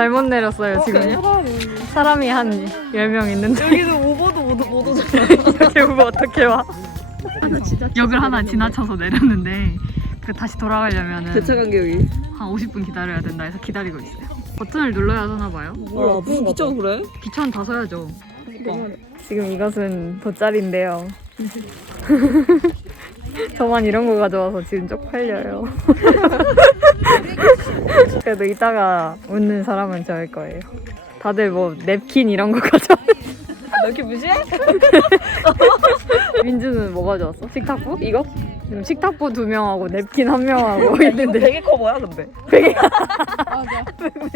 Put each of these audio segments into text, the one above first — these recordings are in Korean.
잘못 내렸어요 지금 사람이 한 10명 있는데 여기는 오버도 못, 못 오잖아. 이렇게 오면 어떻게 와? 역을 하나 지나쳐서 내렸는데 그 다시 돌아가려면 은 대차 간격이. 한 50분 기다려야 된다 해서 기다리고 있어요. 버튼을 눌러야 하나 봐요. 몰라, 무슨 기차 그래? 귀찮은 다 서야죠. 그러니까. 지금 이것은 돗자리인데요. 저만 이런 거 가져와서 지금 쪽팔려요. 그래도 이따가 웃는 사람은 저일 거예요. 다들 뭐 냅킨 이런 거 가져와. 너 이렇게 무시해? 민주는 뭐 가져왔어? 식탁보? 이거? 지금 식탁보 두 명하고 냅킨 한 명하고 있는데 되게 커 보여, 근데. 맞아.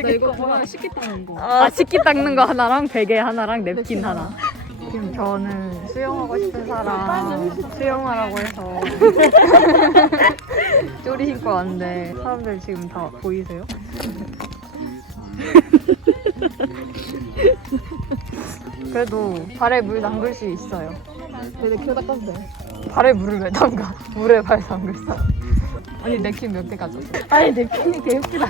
나 이거 보면 식기 따는 거. 아 식기 닦는 거 하나랑 베개 하나랑 냅킨 하나. 지금 저는 수영하고 싶은 사람 수영하라고 해서 쪼리 신고 왔는데 사람들 지금 다 보이세요? 그래도 발에 물 담글 수 있어요. 근데 키워 닦아도 돼. 발에 물을 왜 담가? 물에 발 담글 사. 아니 냅킨 몇 개 가져왔어? 아니 냅킨이 개 웃기다.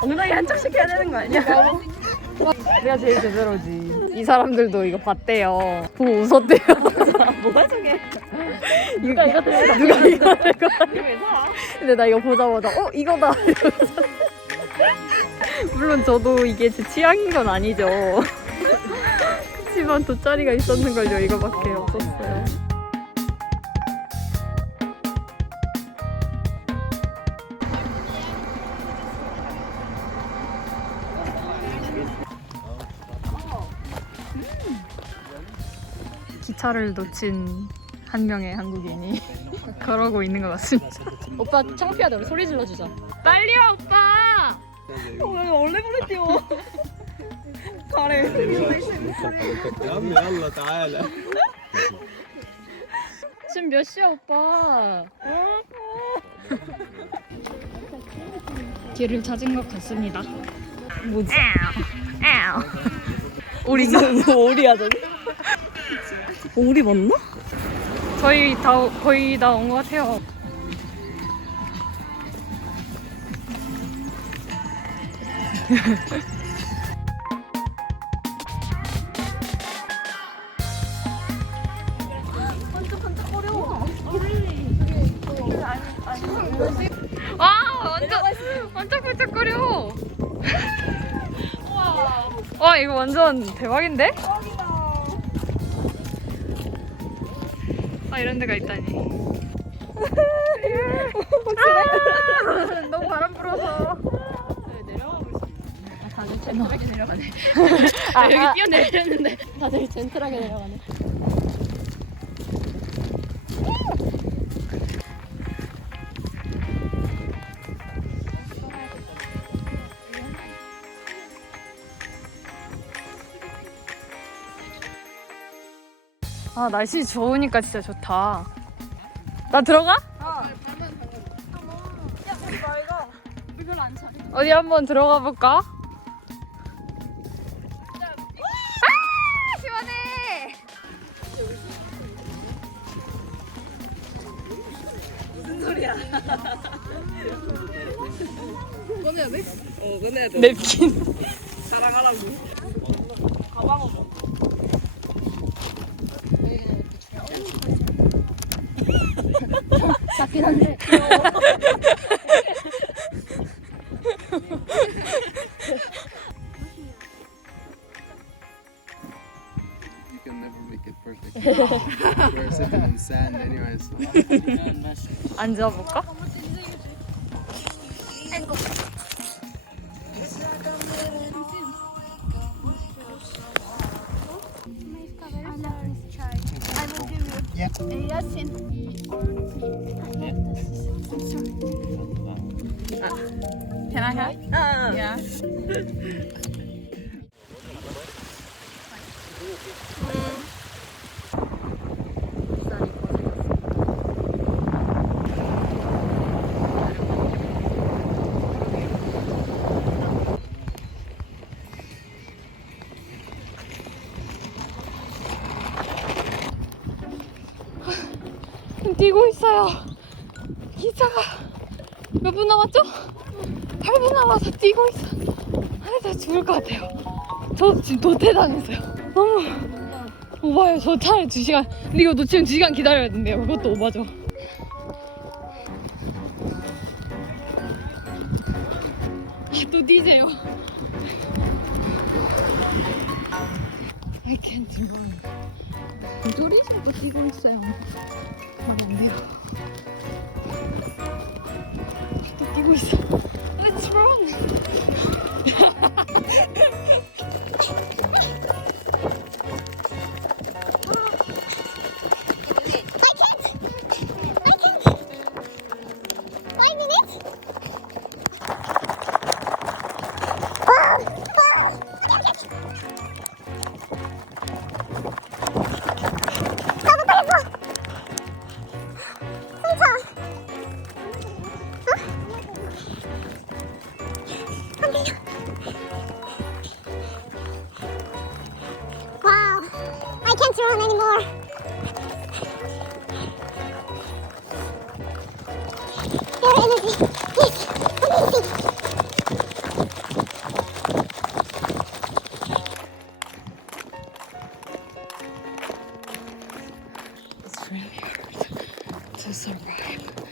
엉덩이 한쪽씩 해야 되는 거 아니야? 내가 제일 제대로지. 이 사람들도 이거 봤대요. 보고 웃었대요. 뭐야, 저게? 누가 이거 들고 누가 이거 들고 근데 나 이거 보자마자 어 이거다 이러면서. 물론 저도 이게 제 취향인 건 아니죠 하지만 돗자리가 있었는 걸요 이거밖에 없었어요 기차를 놓친 한 명의 한국인이 걸어오고 있는 것 같습니다. 오빠 창피하다. 우리 소리 질러주자. 빨리 와 오빠! 왜 원래 그래, 뛰어? 가래. يا عمي يلا تعالى 지금 몇 시야 오빠? 길을 찾은 것 같습니다. 뭐지? 우리가 뭐 오리야, 저기? 오리 맞나? 저희 다 거의 다 온 것 같아요. 와 완전 완전 꿀쩍거려. 와 이거 완전 대박인데? 아 이런 데가 있다니. 아, 너무 바람 불어서. 다들 젠틀하게 내려가네. 아, 여기 아. 뛰어내렸는데 다들 젠틀하게 내려가네. 아 날씨 좋으니까 진짜 좋다. 나 들어가? 어디 한번 들어가 볼까? 아 시원해. 어, 꺼내야 돼. 냅킨. 자랑하라고. 가방 어머. 작긴 한데. You can never make it perfect. We're sitting in sand anyway, so. 앉아볼까? Can I have? Uh, yeah. 뛰고 있어요. 기차가. 몇 분 남았죠? 8분 남아서 뛰고 있어. 아, 나 죽을 것 같아요. 저 지금 도태당했어요. 너무 오바예요. 저 차라리 2시간. 근데 이거 놓치면 2시간 기다려야 된대요. 그것도 오바죠. 아, 또 뛰세요. I can't run. 도토리 신고 뛰고 있어요. 아, 뭔데요? 또 뛰고 있어. Let's Anymore. It's really hard to survive.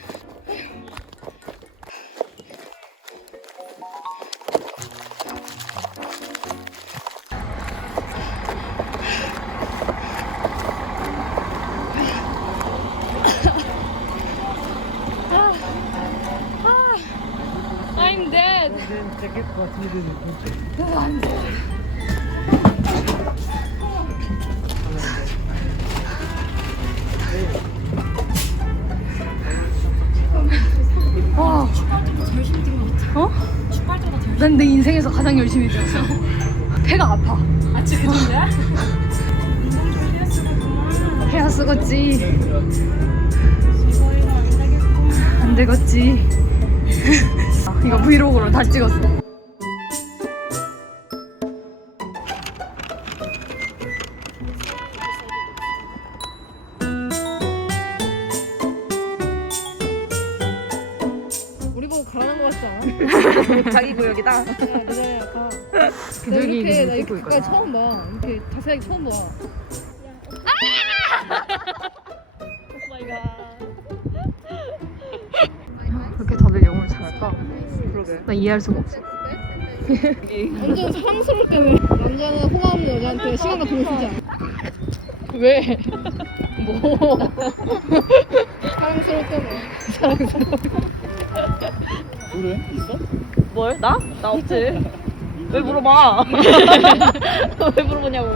I'm dead. 와. 어? 난내 인생에서 가장 열심히 뛰었어. 배가 아파. 아, 진짜? 해야 쓰겠지. 안 되겠지. 아, 이거 브이로그로 다 찍었어. 우리 보고 가라는 거 같지 않아? 자기 구역이다. 가. 나 비둘기 이렇게 나 이렇게 가까이 있거든. 처음 봐. 이렇게 자세하게 처음 봐. 그렇게 다들 영어를 잘할까? 그러게. 나 이해할 수가 없어. 완전 사랑스러울 때는 남자는 호감 여자한테 시간과 돈을 쓰지 않아. 왜? 뭐? 사랑스러울 때는. 그래? 있어? 뭘? 나? 나 없지. 왜 물어봐? 왜 물어보냐고.